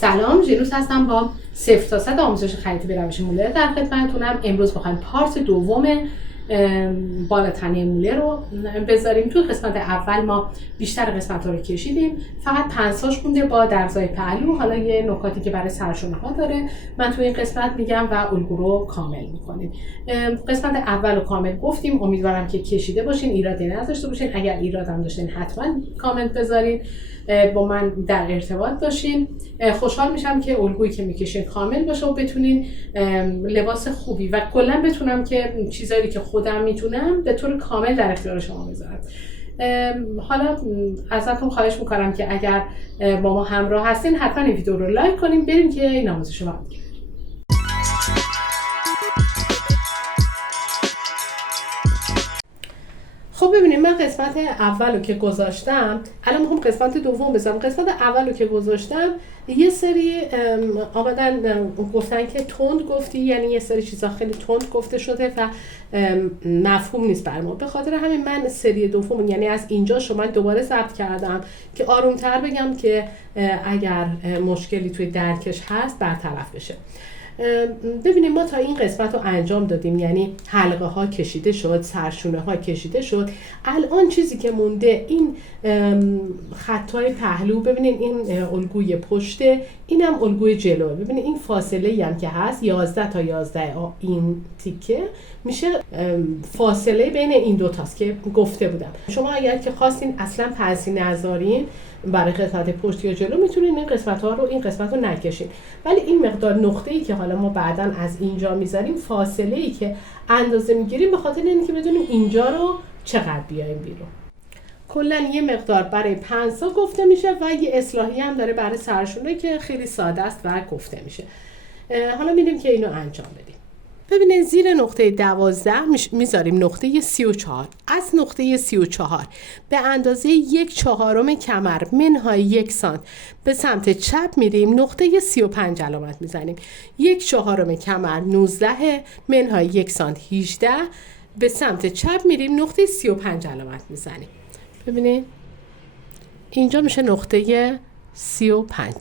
سلام، ژینوس هستم با 0 تا 100 آموزش خریدی به روش مولر در خدمتتونم. امروز می‌خوایم پارت دوم بالاتنه مولر رو بذاریم. توی قسمت اول ما بیشتر قسمت‌ها رو کشیدیم، فقط پنساش مونده با درزای پهلو. حالا یه نکاتی که برای سرشونه‌ها داره من توی این قسمت میگم و الگو رو کامل می‌کنیم. قسمت اول رو کامل گفتیم، امیدوارم که کشیده باشین، ایرادی نداشته باشین. اگر ایراد هم داشتین حتما کامنت بذارین، با من در ارتباط باشین. خوشحال میشم که الگویی که میکشین کامل باشه و بتونین لباس خوبی و کلا بتونم که چیزایی که خودم میتونم به طور کامل در اختیار شما بذارم. حالا ازتون خواهش میکنم که اگر با ما همراه هستین حتما این ویدیو رو لایک کنیم، بریم که این آموزش رو بگیریم. خب ببینیم، من قسمت اول رو که گذاشتم، الان میخوام قسمت دوم بذارم. قسمت اول رو که گذاشتم یه سری آمدن گفتن که تند گفتی، یعنی یه سری چیزا خیلی تند گفته شده و مفهوم نیست بر ما. به خاطر همین من سری دوم، یعنی از اینجا شما دوباره ضبط کردم که آرومتر بگم که اگر مشکلی توی درکش هست برطرف بشه. ببینیم ما تا این قسمت رو انجام دادیم، یعنی حلقه ها کشیده شد، سرشونه ها کشیده شد. الان چیزی که مونده این خطای پهلو. ببینید این الگوی پشته، اینم الگوی جلوه. ببینید این فاصله هم که هست 11 تا 11 این تیکه میشه فاصله بین این دو تاست که گفته بودم. شما اگر که خواستین اصلا پنسی نذارین برای قسمت پشت یا جلو، میتونین این قسمت رو نکشین، ولی این مقدار نقطه‌ای که حالا ما بعداً از اینجا میذاریم، فاصله‌ای که اندازه میگیریم، به خاطر اینکه بدونیم اینجا رو چقدر بیایم بیرون. کلا یه مقدار برای پنسا گفته میشه و یه اصلاحی هم داره برای سرشونه که خیلی ساده است و گفته میشه. حالا میریم که اینو انجام بدیم. ببینید زیر نقطه 12 میذاریم نقطه 34. از نقطه 34 به اندازه 1/4 کمر منهای 1 سانت به سمت چپ میریم، نقطه 35 علامت میزنیم. 1/4 کمر 19 منهای 1 سانت 18 به سمت چپ میریم، نقطه 35 علامت میزنیم. ببینید اینجا میشه نقطه 35.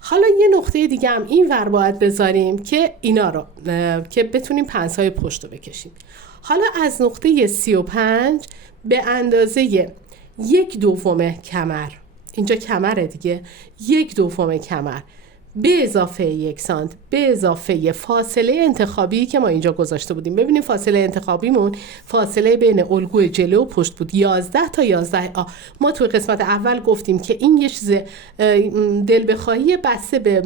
حالا یه نقطه دیگه هم این ور باید بذاریم که اینا رو که بتونیم پنسهای پشت رو بکشیم. حالا از نقطه 35 به اندازه 1/2 کمر، اینجا کمره دیگه، 1/2 کمر به اضافه 1 سانت به اضافه فاصله انتخابی که ما اینجا گذاشته بودیم. ببینیم فاصله انتخابیمون فاصله بین الگوی جلو و پشت بود، 11 تا 11 ما توی قسمت اول گفتیم که این یه چیز دل بخواهی بسته به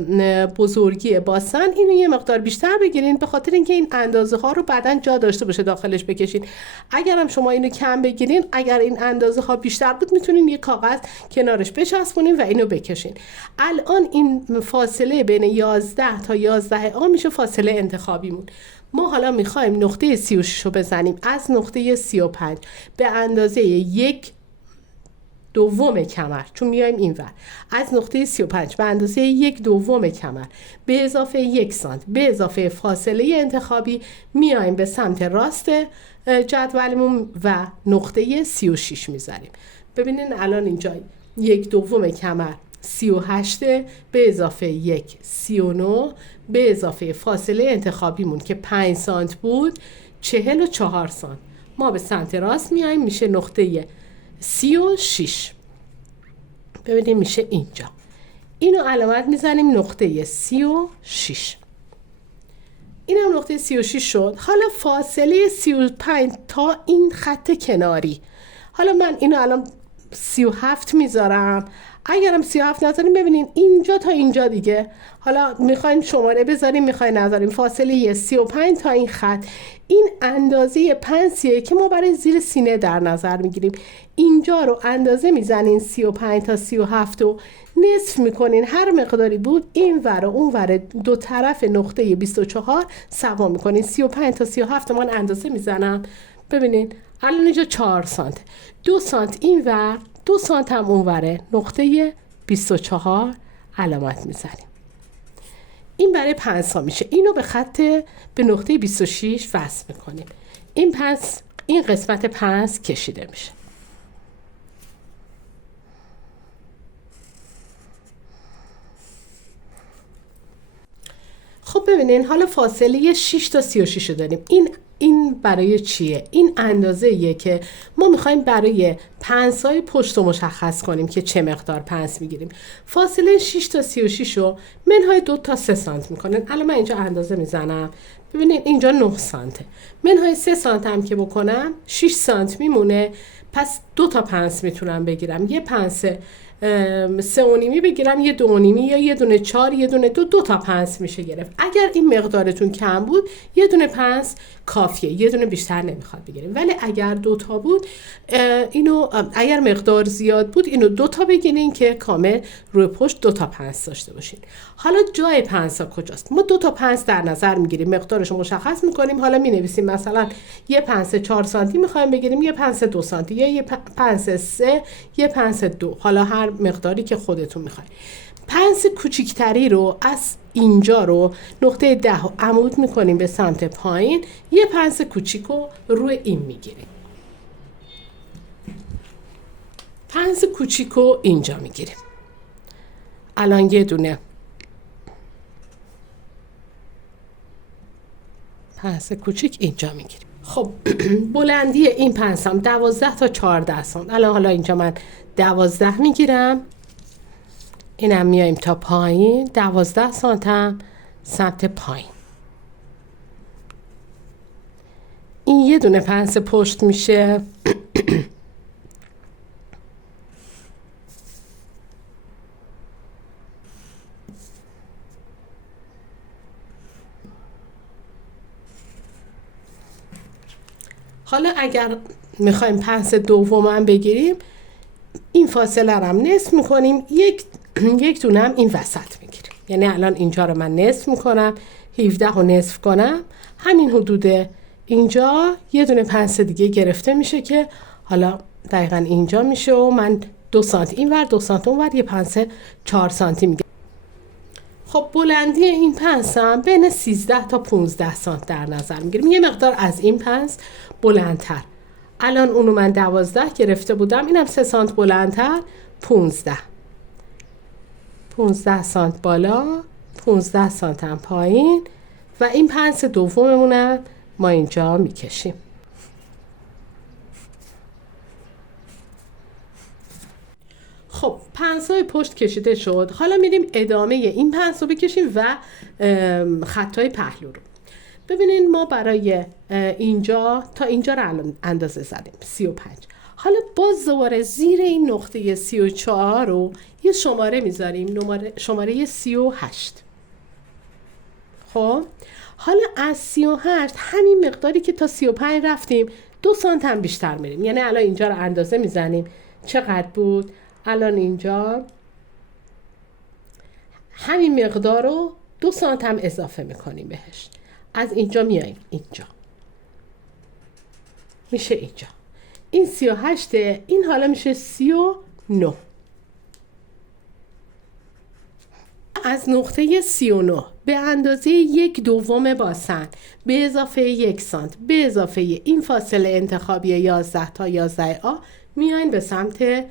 بزرگی باسن. اینو یه مقدار بیشتر بگیرین به خاطر اینکه این اندازه ها رو بعداً جا داشته باشه داخلش بکشین. اگر هم شما اینو کم بگیرین، اگر این اندازه ها بیشتر بود، میتونین یه کاغذ کنارش بچسبونین و اینو بکشین. الان این فاصله بین 11 تا 11 میشه فاصله انتخابیمون. ما حالا میخوایم نقطه 36 رو بزنیم. از نقطه 35 به اندازه 1/2 کمر، چون میایم این ور، از نقطه 35 به اندازه 1/2 کمر به اضافه 1 سانت به اضافه فاصله انتخابی میایم به سمت راست جدولمون و نقطه 36 میذاریم. ببینین الان اینجا 1/2 کمر 38 به اضافه 1 39 به اضافه فاصله انتخابیمون که 5 سانت بود 44 سانت. ما به سمت راست میایم، میشه نقطه 36. ببینید میشه اینجا. اینو علامت میزنیم نقطه 36. اینم نقطه 36 شد. حالا فاصله 35 تا این خط کناری، حالا من اینو الان 37 میذارم. اگرم 37 نذاریم، ببینین اینجا تا اینجا دیگه. حالا میخوایم شماره بذاریم، میخوایم نذاریم. فاصله 35 تا این خط، این اندازه پنسیه که ما برای زیر سینه در نظر میگیریم. اینجا رو اندازه میزنین 35 تا 37 رو نصف میکنین، هر مقداری بود این ور و اون ور دو طرف نقطه 24 سوا میکنین. 35 تا 37 من اندازه میزنم. ببینین الان اینجا 4 سانت، 2 سانت این ور، 2 سانت هم اون وره، نقطه 24 علامت میزنیم. این برای پنسا میشه. اینو به نقطه 26 وصل میکنیم. این قسمت پنس کشیده میشه. ببینین حالا فاصله 6 تا 36 رو داریم. این برای چیه؟ این اندازه‌ایه که ما میخوایم برای پنس‌های پشت رو مشخص کنیم که چه مقدار پنس میگیریم. فاصله 6 تا 36 رو منهای 2 تا 3 سانت میکنن. الان من اینجا اندازه میزنم. ببینید اینجا 9 سانته. منهای 3 سانت هم که بکنم 6 سانت میمونه. پس 2 تا پنس میتونم بگیرم. یه پنس 3.5 بگیرم، یه 2.5 یا یه دونه 4 یه دونه 2 تا پنس میشه گرفت. اگر این مقدارتون کم بود یه دونه پنس کافیه، یه دونه بیشتر نمیخواد بگیریم. ولی اگر 2 تا بود اینو، اگر مقدار زیاد بود اینو 2 تا بگیرین که کامل روی پشت 2 تا پنس داشته باشین. حالا جای پنس ها کجاست؟ ما 2 تا پنس در نظر میگیریم، مقدارش رو مشخص میکنیم. حالا مینویسیم مثلا یه پنس 4 سانتی میخوایم بگیریم، یه پنس 2 سانتی یا یه پنس 3 یه پنس 2، حالا هر مقداری که خودتون میخواید. پنس کوچیکتری رو از اینجا رو نقطه 10 عمود میکنیم به سمت پایین، یه پنس کوچیک رو روی این میگیریم. پنس کوچیک رو اینجا میگیریم. الان یه دونه پنس کوچیک اینجا میگیریم. خب بلندی این پنس هم 12 تا 14 سانت. الان حالا اینجا من 12 میگیرم، اینم میایم تا پایین 12 سانت هم سمت پایین. این یه دونه پنس پشت میشه. حالا اگر میخوایم پنس دوم هم بگیریم این فاصله رو هم نصف میکنیم، یک دونه هم این وسط میگیریم. یعنی الان اینجا رو من نصف میکنم، 17 رو نصف کنم، همین حدود اینجا یه دونه پنس دیگه گرفته میشه که حالا دقیقا اینجا میشه و من 2 سانت این ور 2 سانت اون ور، یه پنس 4 سانتی میگیرم. خب بلندی این پنس هم بین 13 تا 15 سانت در نظر میگیریم، یه مقدار از این پنس بلندتر. الان اونو من 12 گرفته بودم، اینم 3 سانت بلندتر، 15 سانت بالا، 15 سانت هم پایین و این پنس دوممونم ما اینجا میکشیم. خب پنس‌های پشت کشیده شد. حالا میریم ادامه این پنس رو بکشیم و خطای پهلو رو. ببینین ما برای اینجا تا اینجا رو الان اندازه زدیم 35. حالا باز دوباره زیر این نقطه 34 رو یه شماره میذاریم، شماره 38. خب حالا از 38 همین مقداری که تا 35 رفتیم 2 سانت هم بیشتر میریم. یعنی الان اینجا رو اندازه میزنیم چقدر بود؟ الان اینجا همین مقدار رو 2 سانت هم اضافه میکنیم بهش. از اینجا میاییم اینجا میشه اینجا، این 38، این حالا میشه 39. از نقطه 39 به اندازه 1/2 باسن به اضافه 1 سانت به اضافه این فاصله انتخابی 11 تا 11 آ میاین به سمت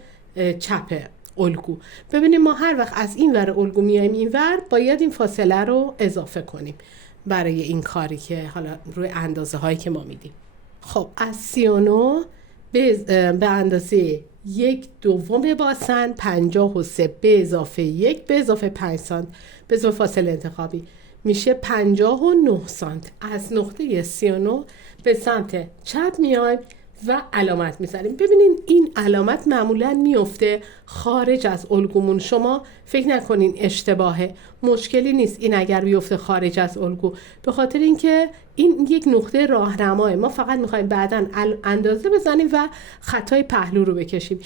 چپ الگو. ببینیم ما هر وقت از این ور الگو میایم این ور باید این فاصله رو اضافه کنیم برای این کاری که حالا روی اندازه هایی که ما میدیم. خب از 39 به اندازه 1/2 باسن 53 به اضافه 1 به اضافه 5 سانت به اضافه فاصله انتخابی میشه 59 سانت. از نقطه 39 به سمت چپ میایم و علامت میزنیم. ببینین این علامت معمولا میفته خارج از الگومون. شما فکر نکنین اشتباهه، مشکلی نیست این اگر بیفته خارج از الگو، به خاطر اینکه این یک نقطه راهنماه. ما فقط میخوایم بعداً اندازه بزنیم و خطای پهلو رو بکشیم.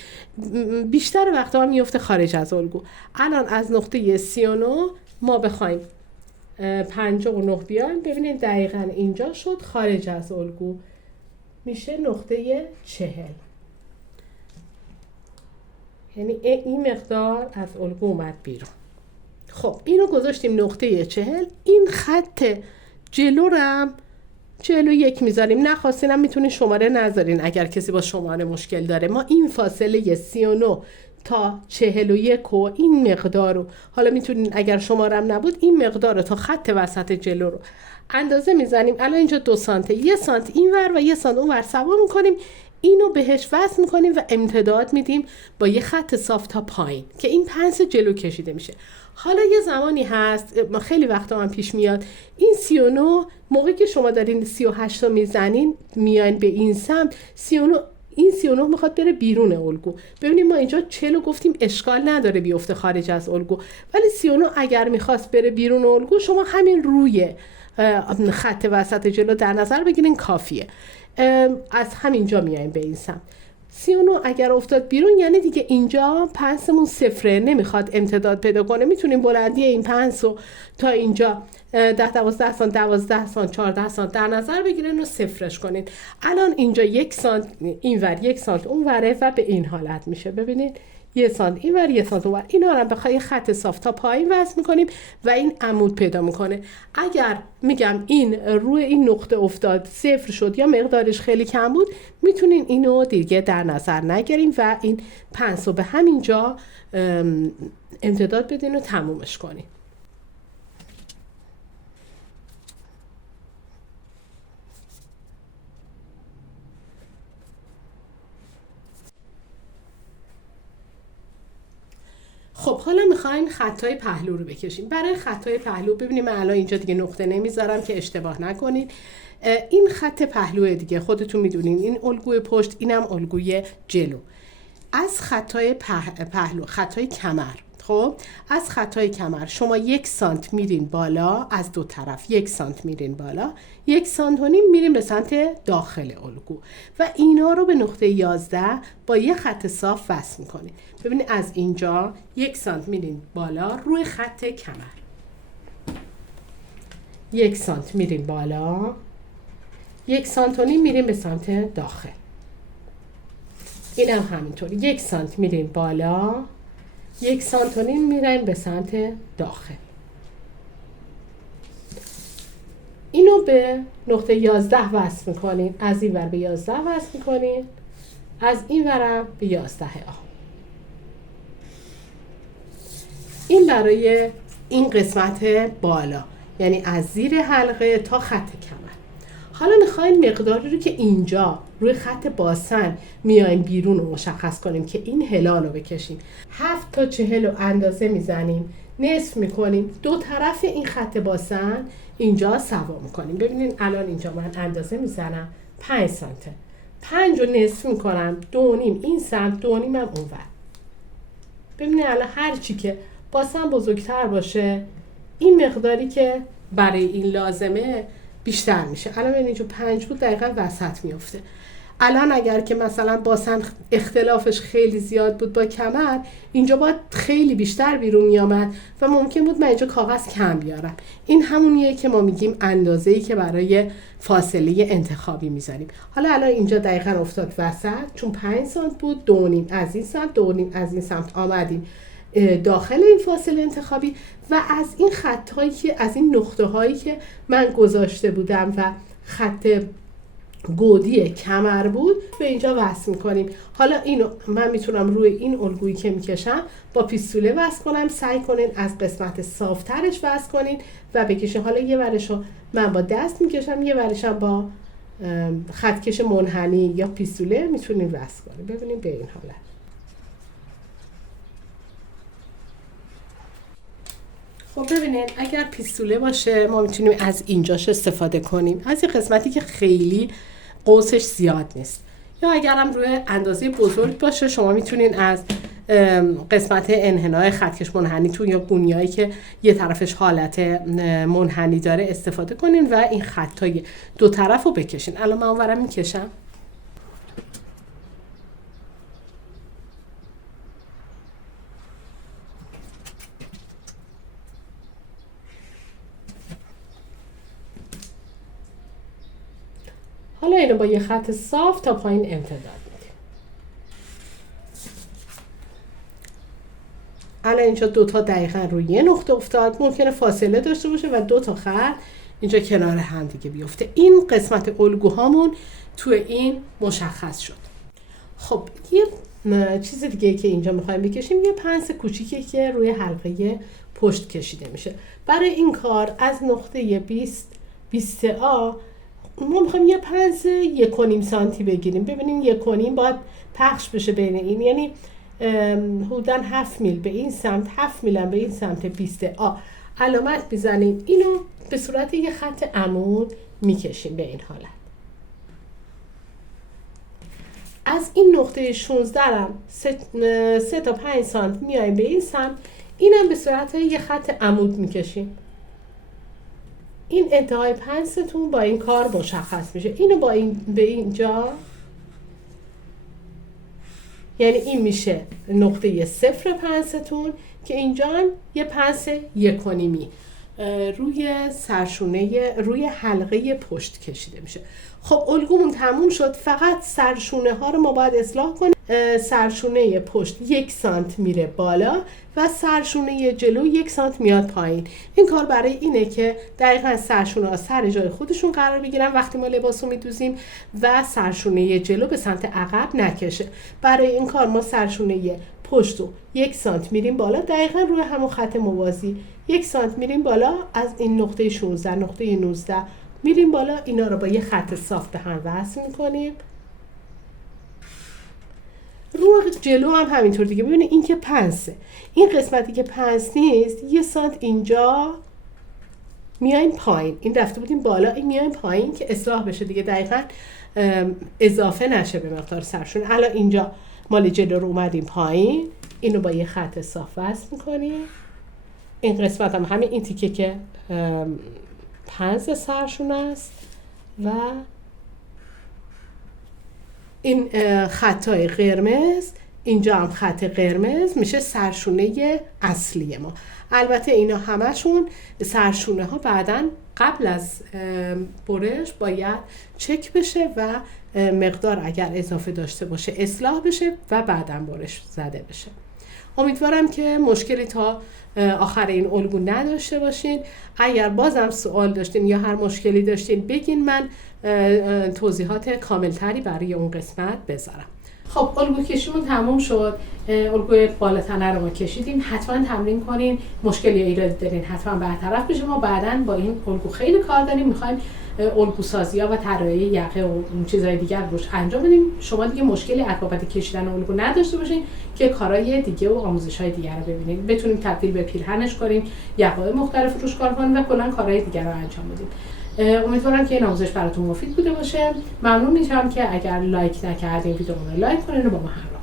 بیشتر وقتا میفته خارج از الگو. الان از نقطه 39 ما بخوایم 59 بیایم، ببینید دقیقاً اینجا شد خارج از الگو، میشه نقطه 40. یعنی این مقدار از الگو اومد بیرون. خب اینو گذاشتیم نقطه 40. این خط جلو رو هم 41 میذاریم. نخواستینم میتونین شماره نذارین اگر کسی با شماره مشکل داره. ما این فاصله 39 تا 41 و این مقدار رو، حالا میتونین اگر شمارم نبود این مقدار رو تا خط وسط جلو رو اندازه میزنیم. الان اینجا 2 سانته، 1 سانت این ور و 1 سانت اون ور سوا میکنیم، اینو بهش وصل میکنیم و امتداد میدیم با یه خط صاف تا پایین که این پنس جلو کشیده میشه. حالا یه زمانی هست، خیلی وقتا من پیش میاد، این 39 موقعی که شما دارین 38 رو میزنین میاین به این سمت، 39 این 39 میخواد بره بیرون الگو. ببینید ما اینجا 40 گفتیم اشکال نداره بیفته خارج از الگو، ولی 39 اگر میخواست بره بیرون الگو شما همین روی خط وسط جلو در نظر بگیرین کافیه. از همینجا میایم به این سمت. 39 اگر افتاد بیرون یعنی دیگه اینجا پنسمون صفره، نمیخواد امتداد پیدا کنه. میتونیم بلندی این پنس رو تا اینجا 10-12 سانت 12 سانت 14 سانت در نظر بگیرین و صفرش کنین. الان اینجا 1 سانت این ور 1 سانت اون وره و به این حالت میشه. ببینید 1 سانت این ور 1 سانت اون ور، اینا رو بخوای خط صاف تا پایین وصل میکنیم و این عمود پیدا میکنه. اگر میگم این روی این نقطه افتاد صفر شد یا مقدارش خیلی کم بود، میتونین اینو دیگه در نظر نگیریم و این پنس رو به همین جا امتداد بدین و تمومش کنین. خب حالا میخوایم خطای پهلو رو بکشیم. برای خطای پهلو ببینیم، من الان اینجا دیگه نقطه نمیذارم که اشتباه نکنید. این خط پهلو دیگه خودتون میدونین، این الگوی پشت، اینم الگوی جلو. از خطای پهلو، خطای کمر، خب از خطای کمر شما 1 سانت میرین بالا از دو طرف، 1 سانت میرین بالا، 1 سانت و نیم میرین به سمت داخل الگو و اینا رو به نقطه 11 با یه خط صاف وصل میکنین. ببینید از اینجا 1 سانت میرین بالا روی خط کمر، 1 سانت میرین بالا، 1 سانت و نیم میرین به سمت داخل. اینم همینطور 1 سانت میرین بالا، 1 سانت و نیم میرین به سمت داخل. اینو به نقطه 11 وصل میکنین، از این ور به 11 وصل میکنین، از این ورم به 11 این برای این قسمت بالا، یعنی از زیر حلقه تا خط کمر. حالا میخوایم مقداری رو که اینجا روی خط باسن میایم بیرون رو مشخص کنیم که این هلال رو بکشیم. 7 تا 40 رو اندازه میزنیم، نصف میکنیم، دو طرف این خط باسن اینجا سوا میکنیم. ببینید الان اینجا من اندازه میزنم 5 سانته، 5 رو نصف میکنم، 2.5 این سمت، 2.5 هم اون ور. ببینید الان هر چی که باسن بزرگتر باشه این مقداری که برای این لازمه بیشتر میشه. الان اینجا 5 بود دقیقا وسط میفته. الان اگر که مثلا باسن اختلافش خیلی زیاد بود با کمر، اینجا باید خیلی بیشتر بیرون میامد و ممکن بود من اینجا کاغذ کم بیارم. این همونیه که ما میگیم اندازه‌ای که برای فاصله انتخابی میذاریم. حالا الان اینجا دقیقا افتاد وسط، چون 5 سانت بود، 2.5 از این سمت، 2.5 از این سمت آمدیم داخل این فاصله انتخابی و از این خطایی که از این نقطه هایی که من گذاشته بودم و خط گودی کمر بود به اینجا وصل میکنیم. حالا اینو من میتونم روی این الگویی که میکشم با پیستوله وصل کنم. سعی کنین از قسمت صافترش وصل کنین و بکشین. حالا یه ورشو من با دست میکشم، یه ورشم با خطکش منحنی یا پیستوله میتونین وصل کنین. ببینید به این حالت. خب ببینید اگر پیستوله باشه ما میتونیم از اینجاش استفاده کنیم، از این قسمتی که خیلی قوسش زیاد نیست. یا اگرم روی اندازه بزرگ باشه شما میتونین از قسمت انحنای خطکش منحنی تو یا بونیایی که یه طرفش حالت منحنی داره استفاده کنین و این خطای دو طرف رو بکشین. الان من اونورم میکشم. حالا اینو با یه خط صاف تا پایین امتداد میدیم. الان اینجا 2 تا دقیقا روی یه نقطه افتاد، ممکنه فاصله داشته باشه و 2 تا خط اینجا کنار هم دیگه بیفته. این قسمت الگوهامون تو این مشخص شد. خب یه چیز دیگه که اینجا میخوایم بکشیم یه پنس کوچیکه که روی حلقه پشت کشیده میشه. برای این کار از نقطه 20 آ ما میخوایم یه پنس 1.5 سانتی بگیریم. ببینیم 1.5 باید پخش بشه بین این، یعنی حدوداً 7 میل به این سمت، 7 میل هم به این سمت 20 آ علامت میزنیم. اینو به صورت یه خط عمود میکشیم به این حالت. از این نقطه 16 هم 3 تا 5 سانت میایم به این سمت، اینم به صورت یه خط عمود میکشیم. این انتهای پنستون با این کار مشخص میشه. اینو با این به اینجا، یعنی این میشه نقطه 0 پنستون که اینجا هم یه پنس 1.5 روی سرشونه، روی حلقه پشت کشیده میشه. خب الگومون تموم شد، فقط سرشونه ها رو ما باید اصلاح کنیم. سرشونه پشت 1 سانت میره بالا و سرشونه جلو 1 سانت میاد پایین. این کار برای اینه که دقیقاً سرشونه ها سر جای خودشون قرار بگیرن وقتی ما لباس رو میدوزیم و سرشونه جلو به سمت عقب نکشه. برای این کار ما سرشونه پشت رو 1 سانت میریم بالا، دقیقاً روی همون خط موازی 1 سانت میریم بالا، از این نقطه 16 نقطه 19 میریم بالا. اینا رو با یه خط صاف به هم وصل میکنیم. رو جلو هم همینطور دیگه. ببینید این که پنسه، این قسمتی که پنس نیست 1 سانت اینجا میایم پایین، این رفته بودیم بالا، این میایم پایین که اصلاح بشه دیگه، دقیقاً اضافه نشه به مقدار سرشون. الان اینجا مال جلو رو اومدیم پایین، اینو با یه خط صاف وصل میکنیم. این قسمت هم همین، این تیکه که پنس سرشون است و این خطای قرمز، اینجا هم خط قرمز میشه سرشونه اصلی ما. البته اینا همشون سرشونه ها بعداً قبل از برش باید چک بشه و مقدار اگر اضافه داشته باشه اصلاح بشه و بعداً برش زده بشه. امیدوارم که مشکلی تا آخر این الگو نداشته باشین. اگر بازم سوال داشتین یا هر مشکلی داشتین بگین، من توضیحات کاملتری برای اون قسمت بذارم. خب الگو کشیمون تموم شد. الگوی بالا تنه رو ما کشیدیم. حتما تمرین کنین. مشکلی یا ایرادی دارین حتما برطرف بشه. ما بعداً با این الگو خیلی کار داریم، میخوایم الگو سازی‌ها و طراحی یقه و چیزهای دیگر روش انجام بدیم. شما دیگه مشکلی از بابت کشیدن الگو نداشته باشین که کارهای دیگه و آموزش‌های دیگر رو ببینید، بتونیم تبدیل به پیرهنش کنیم، یقه‌های مختلف روش کار کنیم و کلاً کارهای دیگر رو انجام بدیم. امیدوارم که این آموزش براتون مفید بوده باشه. ممنون میشم که اگر لایک نکردین ویدیو رو لایک کنین و با ما همراه